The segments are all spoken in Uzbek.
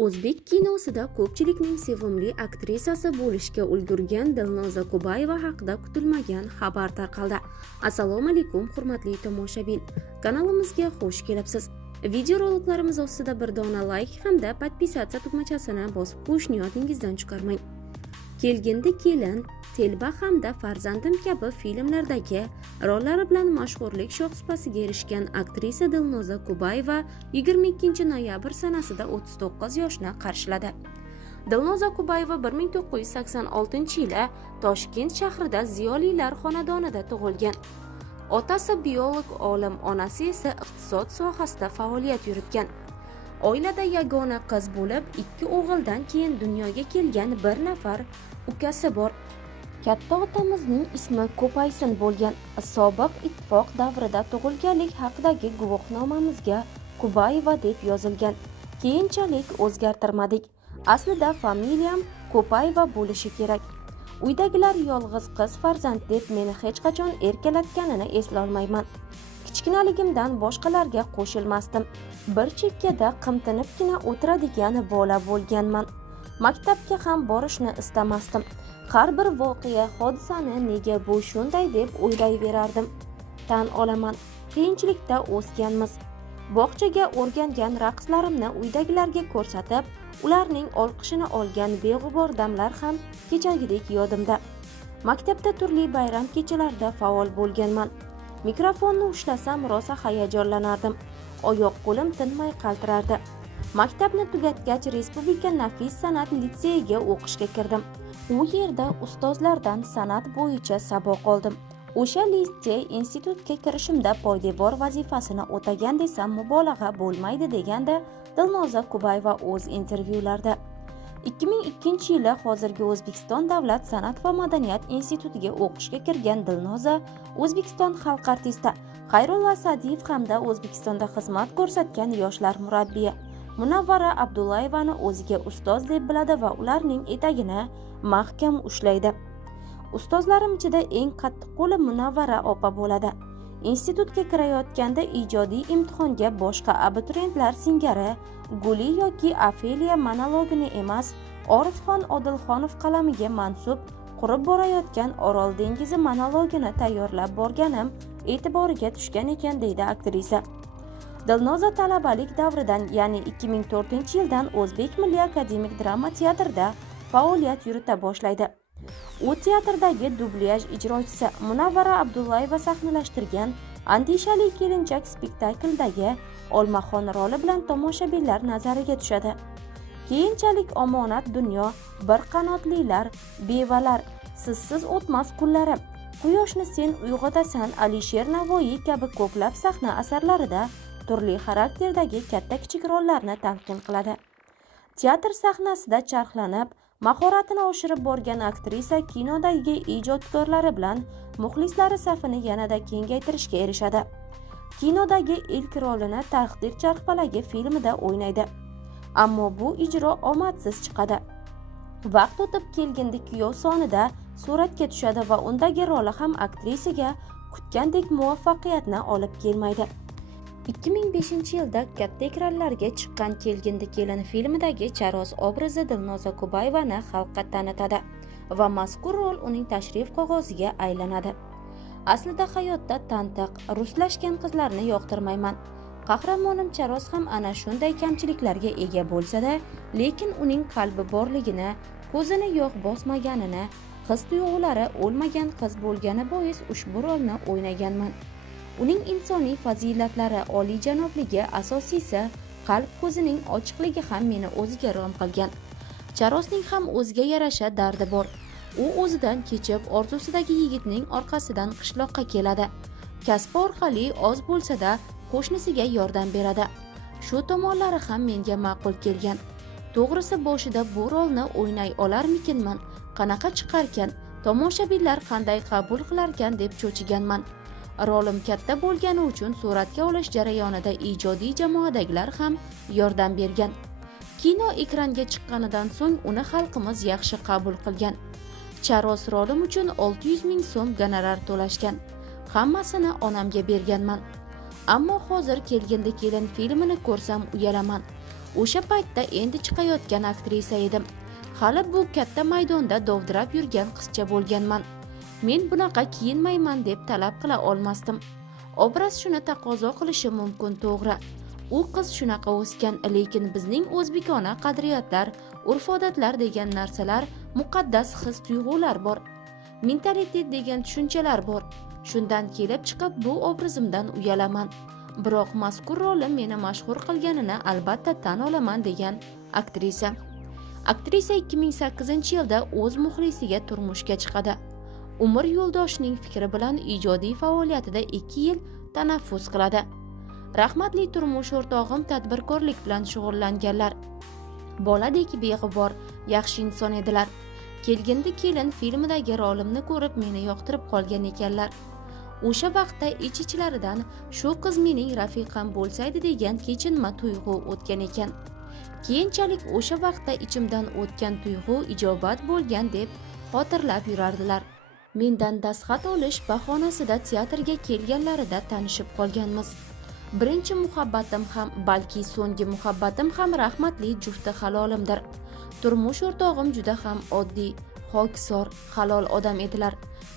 O'zbek kinosida ko'pchilikning sevimli aktrisasi bo'lishga ulgurgan Dilnoza Kubayeva haqida kutilmagan xabar tarqaldi. Assalomu alaykum, hurmatli tomoshabin. Kanalimizga xush kelibsiz. Videoroliklarimiz ostida bir dona like hamda podpisatsiya tugmachasini bosib qo'yishni yodingizdan chiqarmang. Kelgindi kelin, Telba hamda Farzandim kabi filmlardagi rollari bilan mashhurlik shohsupasiga erishgan aktrisa Dilnoza Kubayeva 22 noyabr sanasida 39 yoshni qarshiladi. Dilnoza Kubayeva 1986-yili Toshkent shahrida ziyolilar xonadonida tug'ilgan. Otasi biolog olim, onasi esa iqtisod sohasida faoliyat yuritgan. Oilada yagona qiz bo'lib, 2 o'g'ildan keyin dunyoga kelgan bir nafar ukasi bor. Katta otamizning ismi Ko'paysin bo'lgan. Sobiq ittifoq davrida tug'ilganlik haqidagi guvohnomamizga Kubayeva deb yozilgan. Keyinchalik o'zgartirmadik. Aslida familiyam Ko'payeva bo'lishi kerak. Uydagilar yolg'iz qiz farzand deb meni hech qachon erkalatganini eslolmayman. Kichkinaligimdan boshqalarga qo'shilmasdim. Bir chekkada qimtinibgina o'tiradigan bola bo'lganman. Maktabga ham borishni istamasdim. Har bir voqea, hodisani nega bu shunday deb o'ylayverardim. Tan olaman, qiyinchilikda o'sganmiz. Bog'chaga o'rgangan raqslarimni uydagilarga ko'rsatib, ularning olqishini olgan beg'ubor damlar ham kechagidek yodimda. Maktabda turli bayram kechalarida faol bo'lganman. Mikrofonni ushlasam rosa hayajonlanardim. Oyoq qo'lim tinmay qaltirardi. Maktabni tugatgach Respublika nafis san'at litseyiga o'qishga kirdim. U yerda ustozlardan san'at bo'yicha saboq oldim. O'sha litsey institutga kirishimda poydevor vazifasini o'tagan desam mubolag'a bo'lmaydi, deganda Dilnoza Kubayeva o'z intervyularida. 2002-yili hozirgi O'zbekiston Davlat san'at va madaniyat institutiga o'qishga kirgan Dilnoza O'zbekiston xalq artisti Xayrulla Sa'diyev hamda O'zbekistonda xizmat ko'rsatgan yoshlar murabbiyi Munavvara Abdullayevani o'ziga ustoz deb biladi va ularning etagini mahkam ushlaydi. Ustozlarim ichida eng qattiqqo'li Munavvara opa bo'ladi. Institutga kirayotganda ijodiy imtihonga boshqa abituriyentlar singari Guli yoki Afeliya monologini emas, Orifxon Odilxonov qalamiga mansub qurib borayotgan Orol dengizi monologini tayyorlab borganim e'tiboriga tushgan ekan, deydi aktrisa. Dilnoza talabalik davridan, ya'ni 2004-yildan O'zbek Milliy akademik drama teatrida faoliyat yurita boshlaydi. U teatrdagi dublyaj ijrochisi Munavvara Abdullayeva sahnalashtirgan Andishali kelinchak spektaklidagi Olmaxon roli bilan tomoshabinlar nazariga tushadi. Keyinchalik Omonat dunyo, Bir qanotlilar, Bevalar, Sizsiz o'tmas kunlarim, Quyoshni sen uyg'otasan, Alisher Navoiy kabi ko'plab sahna asarlarida turli xarakterdagi katta-kichik rollarni talqin qiladi. Teatr sahnasida charxlanib, mahoratini oshirib borgan aktrisa kinodagi ijodkorlari bilan muxlislari safini yanada kengaytirishga erishadi. Kinodagi ilk rolini Taqdir charxpalagi filmida o'ynaydi. Ammo bu ijro omadsiz chiqadi. Vaqt o'tib kelgindi kuyov sonida suratga tushadi va undagi roli ham aktrisaga kutgandek muvaffaqiyatni olib kelmaydi. 2005-yilda katta ekranlarga chiqqan Kelgindi kelin filmidagi Charoz obrazi Dilnoza Kubayevani xalqqa tanitadi va mazkur rol uning tashrif qog'oziga aylanadi. Aslida hayotda tantiq, ruslashgan qizlarni yoqtirmayman. Qahramonim Charoz ham ana shunday kamchiliklarga ega bo'lsa-da, lekin uning qalbi borligini, ko'zini yog' bosmaganini, his-tuyg'ulari o'lmagan qiz bo'lgani bois ushbu rolni o'ynaganman. Uning insoniy fazilatlari, oliyjanobligi, asosiysi qalb ko'zining ochiqligi ham meni o'ziga rom qilgan. Charozning ham o'ziga yarasha dardi bor. U o'zidan kechib, orzusidagi yigitning orqasidan qishloqqa keladi. Kasbi orqali oz bo'lsa-da qo'shnisiga yordam beradi. Shu tomonlari ham menga ma'qul kelgan. To'g'risi boshida bu rolni o'ynay olarmikinman, qanaqa chiqarkan, tomoshabinlar qanday qabul qilarkan deb cho'chiganman. Rolim katta bo'lgani uchun suratga olish jarayonida ijodiy jamoadagilar ham yordam bergan. Kino ekranga chiqqanidan so'ng uni xalqimiz yaxshi qabul qilgan. Charoz rolim uchun 600 ming so'm gonorar to'lashgan. Hammasini onamga berganman. Ammo hozir Kelgindi kelin filmini ko'rsam uyalaman. O'sha paytda endi chiqayotgan aktrisa edim. Hali bu katta maydonda dovdirab yurgan qizcha bo'lganman. Men bunaqa kiyinmayman deb talab qila olmasdim. Obraz shuni taqozo qilishi mumkin, to'g'ri. U qiz shunaqa o'sgan, lekin bizning o'zbekona qadriyatlar, urf-odatlar degan narsalar, muqaddas his-tuyg'ular bor. Mentalitet degan tushunchalar bor. Shundan kelib chiqib bu obrazimdan uyalaman. Biroq mazkur rolim meni mashhur qilganini albatta tan olaman degan aktrisa. Aktrisa 2008-yilda o'z muxlisiga turmushga chiqadi. Umr yo'ldoshining fikri bilan ijodiy faoliyatida 2 yil tanaffus qiladi. Rahmatli turmush o'rtog'im tadbirkorlik bilan shug'ullanganlar. Boladek beg'ubor, yaxshi inson edilar. Kelgindi kelin filmidagi rolimni ko'rib meni yoqtirib qolgan ekanlar. O'sha vaqtda ich-ichlaridan shu qiz mening rafiqam bo'lsaydi degan kechinma tuyg'u o'tgan ekan. Keyinchalik o'sha vaqtda ichimdan o'tgan tuyg'u ijobat bo'lgan deb xotirlab yurardilar. Mendan dastxat olish bahonasida teatrga kelganlarida tanishib qolganmiz. Birinchi muhabbatim ham, balki so'nggi muhabbatim ham rahmatli jufti halolimdir. Turmush o'rtog'im juda ham oddiy, xokisor, halol odam edilar.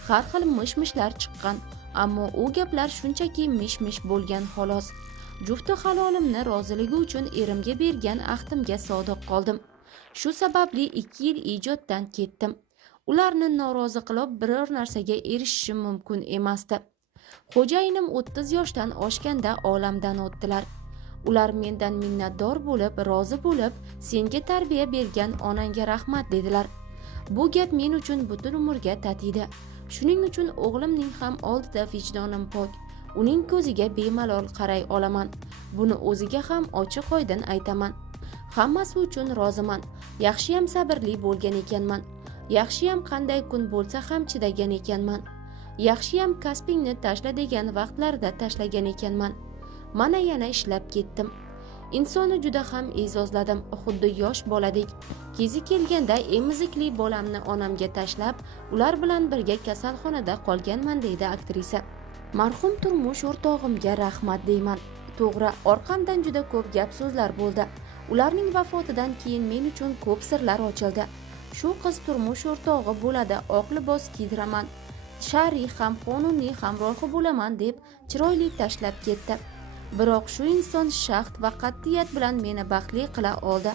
Har xil mish-mishlar chiqqan, ammo u gaplar shunchaki mish-mish bo'lgan xolos. Jufti halolimni roziligi uchun erimga bergan ahdimga sodiq qoldim. Shu sababli 2 yil ijoddan ketdim. Ularni norozi qilib biror narsaga erishishim mumkin emasdi. Xo'jayinim 30 yoshdan oshganda olamdan o'tdilar. Ular mendan minnatdor bo'lib, rozi bo'lib, senga tarbiya bergan onangga rahmat dedilar. Bu gap men uchun butun umrga tatiydi. Shuning uchun o'g'limning ham oldida vijdonim pok. Uning ko'ziga bemalol qaray olaman. Buni o'ziga ham ochiq-oydin aytaman. Hammasi uchun roziman. Yaxshiyam sabrli bo'lgan ekanman. Yaxshiyam qanday kun bo'lsa ham chidagan ekanman. Yaxshiyam kasbingni tashla degan vaqtlarda tashlagan ekanman. Mana yana ishlab ketdim. Insonni juda ham e'zozladim, xuddi yosh boladek. Kezi kelganda emizikli bolamni onamga tashlab, ular bilan birga kasalxonada qolganman deydi aktrisa. Marhum turmush o'rtog'imga rahmat deyman. To'g'ri, orqamdan juda ko'p gap so'zlar bo'ldi. Ularning vafotidan keyin men uchun ko'p sirlar ochildi. Shu qiz turmush o'rtog'i bo'ladi, oq libos kiydiraman, shar'iy ham qonuniy hamrohi bo'laman deb chiroyli tashlab ketdi. Biroq shu inson shaxt va qat'iyat bilan meni baxtli qila oldi.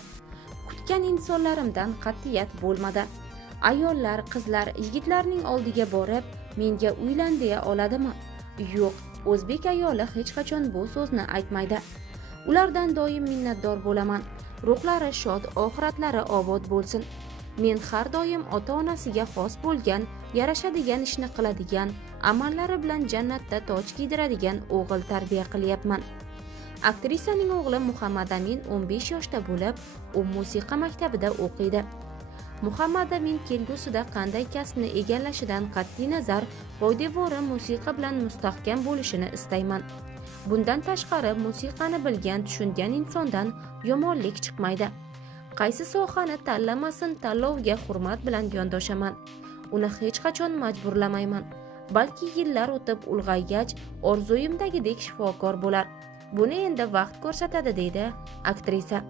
Kutgan insonlarimdan qat'iyat bo'lmadi. Ayollar, qizlar, yigitlarning oldiga borib, menga uylan deya oladimi? Yo'q, o'zbek ayoli hech qachon bu so'zni aytmaydi. Ulardan doim minnatdor bo'laman. Ruhlari shod, oxiratlari obod bo'lsin. Men har doim ota-onasiga xos bo'lgan, yarashadigan ishni qiladigan, amallari bilan jannatda toj kiydiradigan o'g'il tarbiya qilyapman. Aktrisaning o'g'li Muhammad Amin 15 yoshda bo'lib, u musiqa maktabida o'qiydi. Muhammad Amin kelgusida qanday kasbni egallashidan qat'iy nazar, poydevori musiqa bilan mustahkam bo'lishini istayman. Bundan tashqari musiqani bilgan, tushungan insondan yomonlik chiqmaydi. Qaysi sohani tanlamasin, tanlovga hurmat bilan yondoshaman. Uni hech qachon majburlamayman. Balki yillar o'tib ulg'aygach, orzuyimdagidek shifokor bo'lar. Buni endi vaqt ko'rsatadi deydi aktrisa.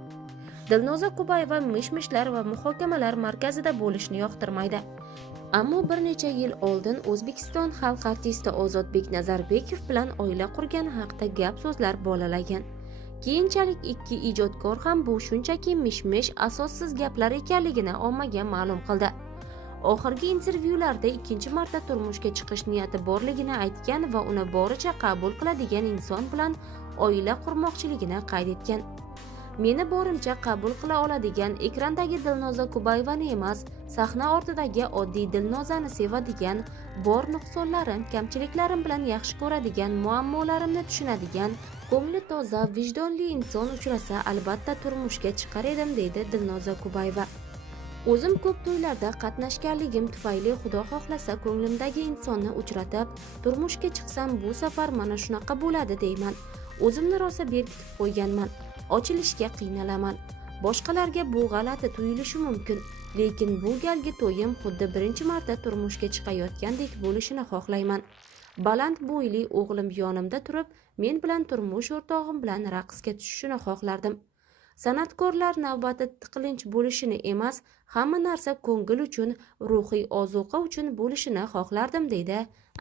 Dilnoza Kubayeva mish-mishlar va muhokamalar markazida bo'lishni yoqtirmaydi. Ammo bir necha yil oldin O'zbekiston xalq artisti Ozodbek Nazarbekov bilan oila qurgani haqida gap so'zlar bolalagan. Keyinchalik ikki ijodkor ham bu shunchaki mish-mish, asossiz gaplar ekanligini ommaga ma'lum qildi. Oxirgi intervyularda ikkinchi marta turmushga chiqish niyati borligini aytgan va uni boricha qabul qiladigan inson bilan oila qurmoqchiligini qayd etgan. Meni borimcha qabul qila oladigan, ekrandagi Dilnoza Kubayevani emas, sahna ortidagi oddiy Dilnozani sevadigan, bor nuqsonlarim, kamchiliklarim bilan yaxshi ko'radigan, muammolarimni tushunadigan, ko'ngli toza, vijdonli inson uchrasa albatta turmushga chiqar edim deydi Dilnoza Kubayeva. O'zim ko'p to'ylarda qatnashganligim tufayli Xudo xohlasa ko'nglimdagi insonni uchratib, turmushga chiqsam bu safar mana shunaqa bo'ladi deyman. O'zimni rosa berkitib qo'yganman. Ochilishga qiynalaman. Boshqalarga bu g'alati tuyulishi mumkin, lekin bu galgi to'yim xuddi birinchi marta turmushga chiqayotgandek bo'lishini xohlayman. Baland bo'yli o'g'lim yonimda turib, men bilan turmush o'rtog'im bilan raqsga tushishini xohlardim. san'atkorlar navbati tiqilinch bo'lishini emas, hamma narsa ko'ngil uchun, ruhiy ozuqa uchun bo'lishini xohlardim, deydi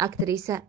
aktrisa.